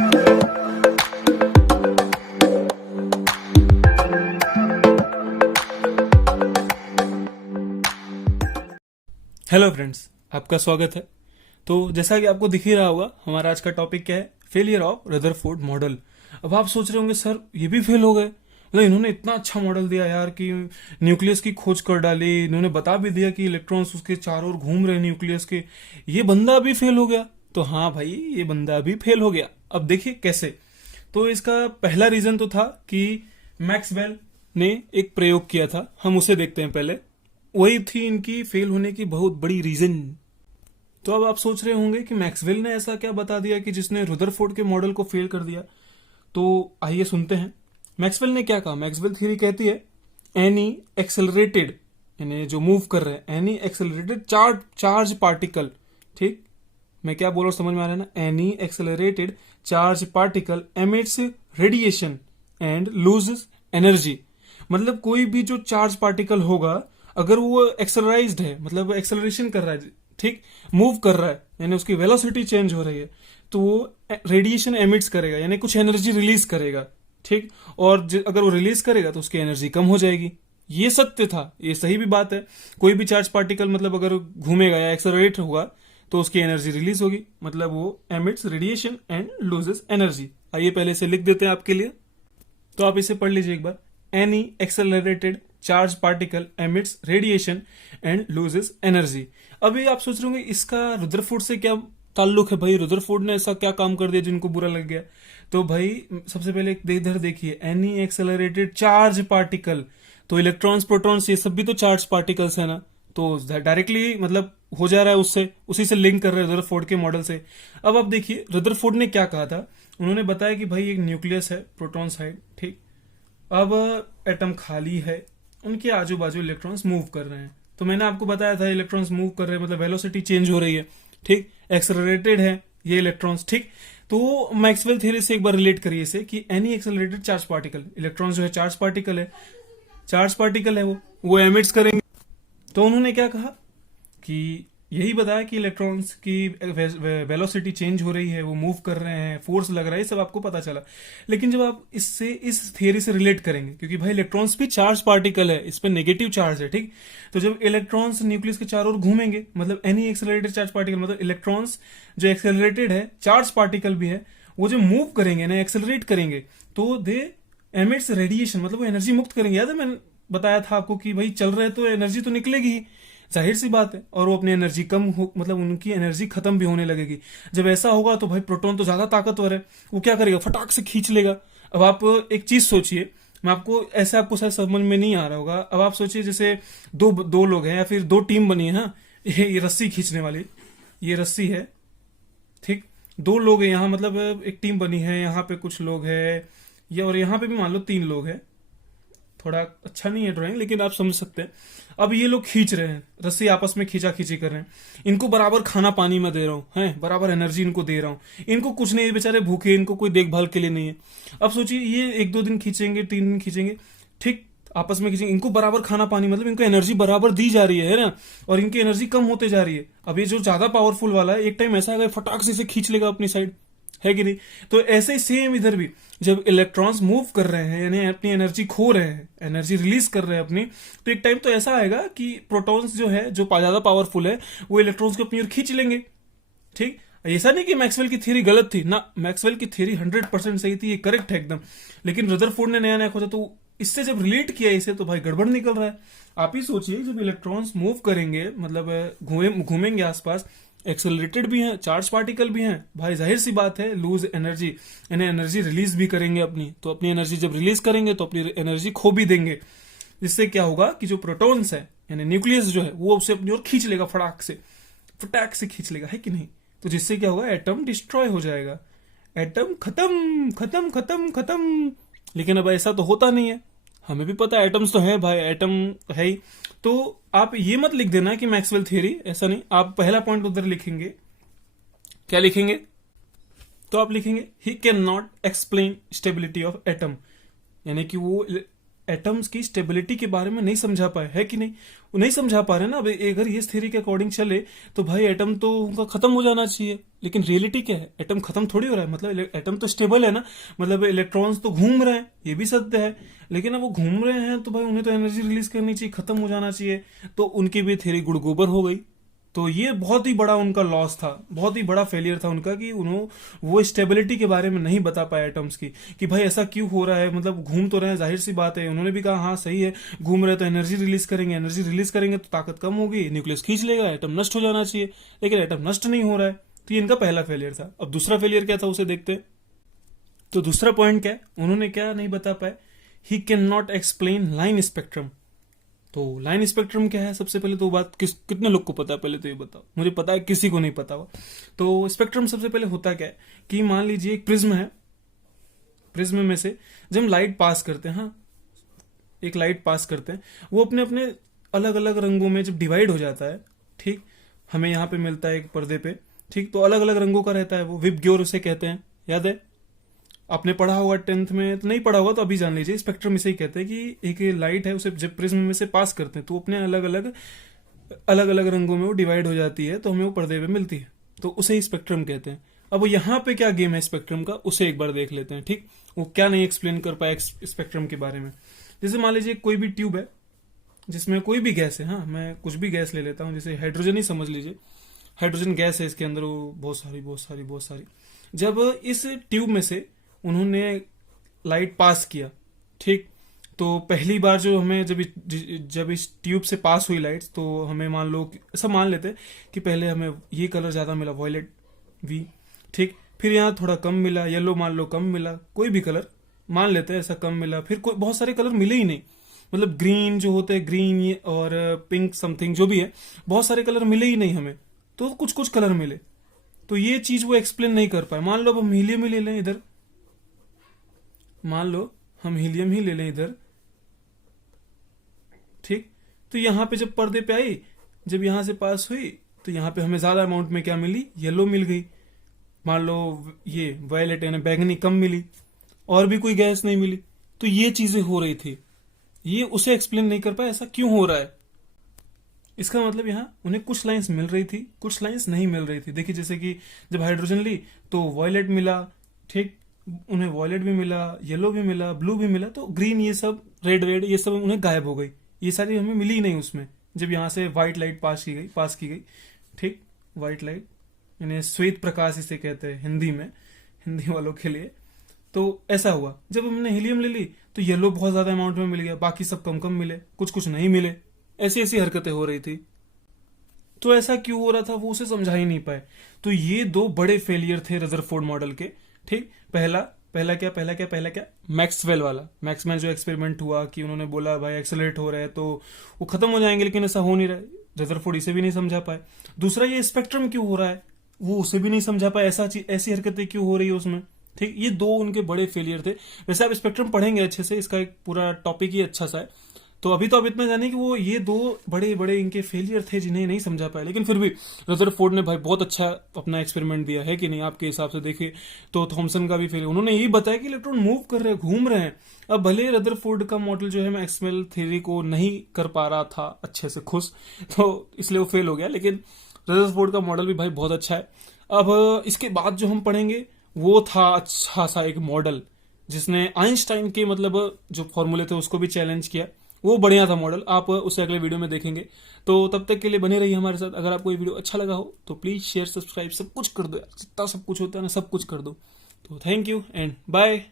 Hello friends, आपका स्वागत है। तो जैसा कि आपको दिख ही रहा होगा, हमारा आज का टॉपिक क्या है? Failure of Rutherford model. अब आप सोच रहे होंगे सर ये भी फेल हो गए, मतलब इन्होंने इतना अच्छा मॉडल दिया यार कि न्यूक्लियस की खोज कर डाली, इन्होंने बता भी दिया कि इलेक्ट्रॉन्स उसके चारों ओर घूम रहे हैं न्यूक्लियस के, ये बंदा भी फेल हो गया। तो हाँ भाई, ये बंदा भी फेल हो गया। अब देखिए कैसे। तो इसका पहला रीजन तो था कि मैक्सवेल ने एक प्रयोग किया था, हम उसे देखते हैं पहले। वही थी इनकी फेल होने की बहुत बड़ी रीजन। तो अब आप सोच रहे होंगे कि मैक्सवेल ने ऐसा क्या बता दिया कि जिसने रदरफोर्ड के मॉडल को फेल कर दिया। तो आइए सुनते हैं मैक्सवेल ने क्या कहा। मैक्सवेल थ्योरी कहती है एनी एक्सेलरेटेड, यानी जो मूव कर रहे हैं, एनी एक्सेलरेटेड चार्ज पार्टिकल। ठीक, मैं क्या बोल रहा हूं समझ में आ रहा है ना? Any accelerated charge particle emits radiation and loses energy. मतलब कोई भी जो चार्ज पार्टिकल होगा, अगर वो एक्सेलराइज्ड है, मतलब एक्सेलरेशन कर रहा है, ठीक, मूव कर रहा है, यानी उसकी वेलोसिटी चेंज हो रही है, तो वो रेडिएशन एमिट्स करेगा, यानी कुछ एनर्जी रिलीज करेगा। ठीक, और अगर वो रिलीज करेगा तो उसकी एनर्जी कम हो जाएगी। ये सत्य था, ये सही भी बात है। कोई भी चार्ज पार्टिकल मतलब अगर घूमेगा या एक्सेलरेट होगा तो उसकी एनर्जी रिलीज होगी, मतलब वो emits radiation and loses energy. आइए पहले से लिख देते हैं आपके लिए, तो आप इसे पढ़ लीजिए एक बार। Any accelerated charge particle emits radiation and loses energy. अभी आप सोच रहे होंगे इसका रदरफोर्ड से क्या ताल्लुक है? भाई रदरफोर्ड ने ऐसा क्या काम कर दिया जिनको बुरा लग गया? तो भाई सबसे पहले इधर देखिए, एनी एक्सेलरेटेड चार्ज पार्टिकल, तो इलेक्ट्रॉन्स प्रोटॉन्स ये सब भी तो चार्ज पार्टिकल्स है ना। तो डायरेक्टली मतलब हो जा रहा है उससे, उसी से लिंक कर रहे हैं रदरफोर्ड के मॉडल से। अब आप देखिए रदरफोर्ड ने क्या कहा था। उन्होंने बताया कि भाई एक न्यूक्लियस है, प्रोटॉन साइड, ठीक। अब एटम खाली है, उनके आजू बाजू इलेक्ट्रॉन्स मूव कर रहे हैं। तो मैंने आपको बताया था इलेक्ट्रॉन्स मूव कर रहे हैं, मतलब वेलोसिटी चेंज हो रही है, ठीक, एक्सेलरेटेड है ये इलेक्ट्रॉन्स, ठीक। तो मैक्सवेल थ्योरी से एक बार रिलेट करिए इसे कि any accelerated charge particle, electrons जो है चार्ज पार्टिकल है, वो एमिट्स करेंगे। तो उन्होंने क्या कहा कि यही बताया कि इलेक्ट्रॉन्स की वेलोसिटी चेंज हो रही है, वो मूव कर रहे हैं, फोर्स लग रहा है, ये सब आपको पता चला। लेकिन जब आप इस थियरी से रिलेट करेंगे, क्योंकि भाई इलेक्ट्रॉन्स भी चार्ज पार्टिकल है, इस पर नेगेटिव चार्ज है, ठीक। तो जब इलेक्ट्रॉन्स न्यूक्लियस के चारों ओर घूमेंगे, मतलब एनी एक्सेलरेटेड चार्ज पार्टिकल, मतलब इलेक्ट्रॉन्स जो एक्सेलरेटेड है, चार्ज पार्टिकल भी है, वो जो मूव करेंगे ना, एक्सेलरेट करेंगे, तो दे एमिट्स रेडिएशन, मतलब वो एनर्जी मुक्त करेंगे। याद है मैंने बताया था आपको कि भाई चल रहे तो एनर्जी तो निकलेगी ही, जाहिर सी बात है। और वो अपनी एनर्जी कम हो, मतलब उनकी एनर्जी खत्म भी होने लगेगी। जब ऐसा होगा तो भाई प्रोटॉन तो ज्यादा ताकतवर है, वो क्या करेगा, फटाक से खींच लेगा। अब आप एक चीज सोचिए, मैं आपको ऐसे, आपको शायद समझ में नहीं आ रहा होगा। अब आप सोचिए जैसे दो लोग हैं या फिर दो टीम बनी है। हाँ, ये रस्सी खींचने वाली, ये रस्सी है, ठीक। दो लोग हैं यहाँ, मतलब एक टीम बनी है, यहाँ पे कुछ लोग हैं, ये और यहाँ पे भी मान लो 3 लोग हैं। थोड़ा अच्छा नहीं है ड्राइंग, लेकिन आप समझ सकते हैं। अब ये लोग खींच रहे हैं रस्सी, आपस में खींचा खींची कर रहे हैं। इनको बराबर खाना पानी में दे रहा हूँ, हैं, बराबर एनर्जी इनको दे रहा हूँ। इनको कुछ नहीं, बेचारे भूखे, इनको कोई देखभाल के लिए नहीं है। अब सोचिए ये 1-2 दिन खींचेंगे, 3 दिन खींचेंगे, ठीक, आपस में खींचेंगे, इनको बराबर खाना पानी, मतलब इनको एनर्जी बराबर दी जा रही है ना, और इनकी एनर्जी कम होते जा रही है। अब ये जो ज्यादा पावरफुल वाला है, एक टाइम ऐसा आएगा फटाक से इसे खींच लेगा अपनी साइड, है कि नहीं? तो ऐसे ही सेम इधर भी, जब इलेक्ट्रॉन्स मूव कर रहे हैं, यानी अपनी एनर्जी खो रहे हैं, एनर्जी रिलीज कर रहे हैं अपनी, तो एक टाइम तो ऐसा आएगा कि प्रोटॉन्स जो है, जो ज्यादा पावरफुल है, वो इलेक्ट्रॉन्स को अपनी ओर खींच लेंगे, ठीक। ऐसा नहीं कि मैक्सवेल की थ्योरी गलत थी ना, मैक्सवेल की थ्योरी 100% सही थी, ये करेक्ट है एकदम। लेकिन रदरफोर्ड ने नया नया खोजा, तो इससे जब रिलेट किया इसे, तो भाई गड़बड़ निकल रहा है। आप ही सोचिए, जब इलेक्ट्रॉन्स मूव करेंगे, मतलब घूमेंगे आसपास, एक्सेलरेटेड भी हैं, चार्ज पार्टिकल भी हैं, भाई जाहिर सी बात है लूज एनर्जी, यानी एनर्जी रिलीज भी करेंगे अपनी। तो अपनी एनर्जी जब रिलीज करेंगे तो अपनी एनर्जी खो भी देंगे। जिससे क्या होगा कि जो प्रोटॉन्स है, यानी न्यूक्लियस जो है, वो उसे अपनी ओर खींच लेगा, फटाक से खींच लेगा, है कि नहीं? तो जिससे क्या होगा, एटम डिस्ट्रॉय हो जाएगा, एटम खत्म खत्म खत्म खत्म। लेकिन अब ऐसा तो होता नहीं है, हमें भी पता है एटम्स तो है भाई, एटम है ही। तो आप ये मत लिख देना कि मैक्सवेल थ्योरी, ऐसा नहीं। आप पहला पॉइंट उधर लिखेंगे, क्या लिखेंगे? तो आप लिखेंगे he can not explain stability of atom, यानी कि वो एटम्स की स्टेबिलिटी के बारे में नहीं समझा पाए, है कि नहीं? वो नहीं समझा पा रहे ना। अब अगर ये थ्योरी के अकॉर्डिंग चले तो भाई एटम तो उनका खत्म हो जाना चाहिए, लेकिन रियलिटी क्या है? एटम खत्म थोड़ी हो रहा है, मतलब एटम तो स्टेबल है ना, मतलब इलेक्ट्रॉन्स तो घूम रहे हैं, ये भी सत्य है। लेकिन अब वो घूम रहे हैं तो भाई उन्हें तो एनर्जी रिलीज करनी चाहिए, खत्म हो जाना चाहिए। तो उनकी भी थ्योरी गुड़ गोबर हो गई। तो ये बहुत ही बड़ा उनका लॉस था, बहुत ही बड़ा फेलियर था उनका कि उन्होंने वो स्टेबिलिटी के बारे में नहीं बता पाया एटम्स की, कि भाई ऐसा क्यों हो रहा है, मतलब घूम तो रहे हैं, जाहिर सी बात है। उन्होंने भी कहा हाँ सही है, घूम रहे तो एनर्जी रिलीज करेंगे, एनर्जी रिलीज करेंगे तो ताकत कम होगी, न्यूक्लियस खींच लेगा, एटम नष्ट हो जाना चाहिए। लेकिन एटम नष्ट नहीं हो रहा है। तो ये इनका पहला फेलियर था। अब दूसरा फेलियर क्या था उसे देखते हैं। तो दूसरा पॉइंट क्या है, उन्होंने क्या नहीं बता पाए, he can not explain line spectrum. तो लाइन स्पेक्ट्रम क्या है? सबसे पहले तो बात कितने लोग को पता है, पहले तो ये बताओ। मुझे पता है किसी को नहीं पता हुआ। तो स्पेक्ट्रम सबसे पहले होता क्या है कि मान लीजिए एक प्रिज्म है, प्रिज्म में से जब हम लाइट पास करते हैं, हाँ एक लाइट पास करते हैं, वो अपने अपने अलग अलग रंगों में जब डिवाइड हो जाता है, ठीक, हमें यहाँ पे मिलता है एक पर्दे पे, ठीक, तो अलग अलग रंगों का रहता है वो, विबग्योर उसे कहते हैं, याद है? आपने पढ़ा होगा 10th में, तो नहीं पढ़ा होगा तो अभी जान लीजिए। स्पेक्ट्रम इसे ही कहते हैं कि एक लाइट है, उसे जब प्रिज्म में से पास करते हैं तो अपने अलग अलग रंगों में वो डिवाइड हो जाती है, तो हमें वो पर्दे पे मिलती है, तो उसे ही स्पेक्ट्रम कहते हैं। अब यहाँ पे क्या गेम है स्पेक्ट्रम का, उसे एक बार देख लेते हैं, ठीक। वो क्या नहीं एक्सप्लेन कर पाया स्पेक्ट्रम के बारे में। जैसे मान लीजिए कोई भी ट्यूब है जिसमें कोई भी गैस है, हाँ मैं कुछ भी गैस ले लेता हूँ, जैसे हाइड्रोजन ही समझ लीजिए, हाइड्रोजन गैस है, इसके अंदर वो बहुत सारी। जब इस ट्यूब में से उन्होंने लाइट पास किया, ठीक, तो पहली बार जो हमें जब इस ट्यूब से पास हुई लाइट, तो हमें मान लो ऐसा मान लेते हैं कि पहले हमें ये कलर ज्यादा मिला, वॉयलेट वी, ठीक, फिर यहाँ थोड़ा कम मिला, येलो मान लो कम मिला, कोई भी कलर मान लेते हैं ऐसा कम मिला, फिर कोई बहुत सारे कलर मिले ही नहीं, मतलब ग्रीन जो होते हैं, ग्रीन और पिंक समथिंग जो भी है, बहुत सारे कलर मिले ही नहीं हमें, तो कुछ कुछ कलर मिले। तो ये चीज वो एक्सप्लेन नहीं कर पाए। मान लो अब हम हीलियम ही ले लें इधर, मान लो हम हीलियम ही ले लें इधर, ठीक, तो यहां पे जब पर्दे पे आई, जब यहां से पास हुई, तो यहां पे हमें ज्यादा अमाउंट में क्या मिली, येलो मिल गई। मान लो ये वायलेट यानी बैगनी कम मिली, और भी कोई गैस नहीं मिली। तो ये चीजें हो रही थी, ये उसे एक्सप्लेन नहीं कर पाया ऐसा क्यों हो रहा है। इसका मतलब यहाँ उन्हें कुछ लाइंस मिल रही थी, कुछ लाइंस नहीं मिल रही थी। देखिए जैसे कि जब हाइड्रोजन ली तो वॉयलेट मिला, ठीक, उन्हें वॉयलेट भी मिला, येलो भी मिला, ब्लू भी मिला, तो ग्रीन ये सब, रेड ये सब उन्हें गायब हो गई, ये सारी हमें मिली ही नहीं उसमें। जब यहाँ से व्हाइट लाइट पास की गई, ठीक, व्हाइट लाइट यानी श्वेत प्रकाश इसे कहते हैं हिंदी में, हिंदी वालों के लिए। तो ऐसा हुआ, जब हमने हीलियम ले ली तो येलो बहुत ज्यादा अमाउंट में मिल गया, बाकी सब कम कम मिले, कुछ कुछ नहीं मिले, ऐसी ऐसी हरकतें हो रही थी। तो ऐसा क्यों हो रहा था वो उसे समझा ही नहीं पाए। तो ये दो बड़े फेलियर थे रदरफोर्ड मॉडल के, ठीक। पहला क्या, मैक्सवेल वाला, मैक्सवेल जो एक्सपेरिमेंट हुआ कि उन्होंने बोला भाई एक्सेलरेट हो रहा है तो वो खत्म हो जाएंगे, लेकिन ऐसा हो नहीं रहा है, रदरफोर्ड इसे भी नहीं समझा पाए। दूसरा ये स्पेक्ट्रम क्यों हो रहा है वो उसे भी नहीं समझा पाए, ऐसी हरकतें क्यों हो रही है उसमें, ठीक। ये दो उनके बड़े फेलियर थे। वैसे आप स्पेक्ट्रम पढ़ेंगे अच्छे से, इसका एक पूरा टॉपिक ही अच्छा सा है। तो अभी तो आप इतना जाने कि वो ये दो बड़े बड़े इनके फेलियर थे जिन्हें नहीं समझा पाए, लेकिन फिर भी रदरफोर्ड ने भाई बहुत अच्छा अपना एक्सपेरिमेंट दिया है कि नहीं, आपके हिसाब से देखे तो थॉमसन का भी फेलियर, उन्होंने यही बताया कि इलेक्ट्रॉन मूव कर रहे हैं, घूम रहे हैं। अब भले रदरफोर्ड का मॉडल जो है मैक्सवेल थ्योरी को नहीं कर पा रहा था अच्छे से खुश, तो इसलिए वो फेल हो गया, लेकिन रदरफोर्ड का मॉडल भी भाई बहुत अच्छा है। अब इसके बाद जो हम पढ़ेंगे वो था अच्छा सा एक मॉडल जिसने आइंस्टाइन के मतलब जो फॉर्मूले थे उसको भी चैलेंज किया, वो बढ़िया था मॉडल। आप उसे अगले वीडियो में देखेंगे। तो तब तक के लिए बने रहिए हमारे साथ। अगर आपको ये वीडियो अच्छा लगा हो तो प्लीज शेयर, सब्सक्राइब सब कुछ कर दो यार, जितना सब कुछ होता है ना सब कुछ कर दो। तो थैंक यू एंड बाय।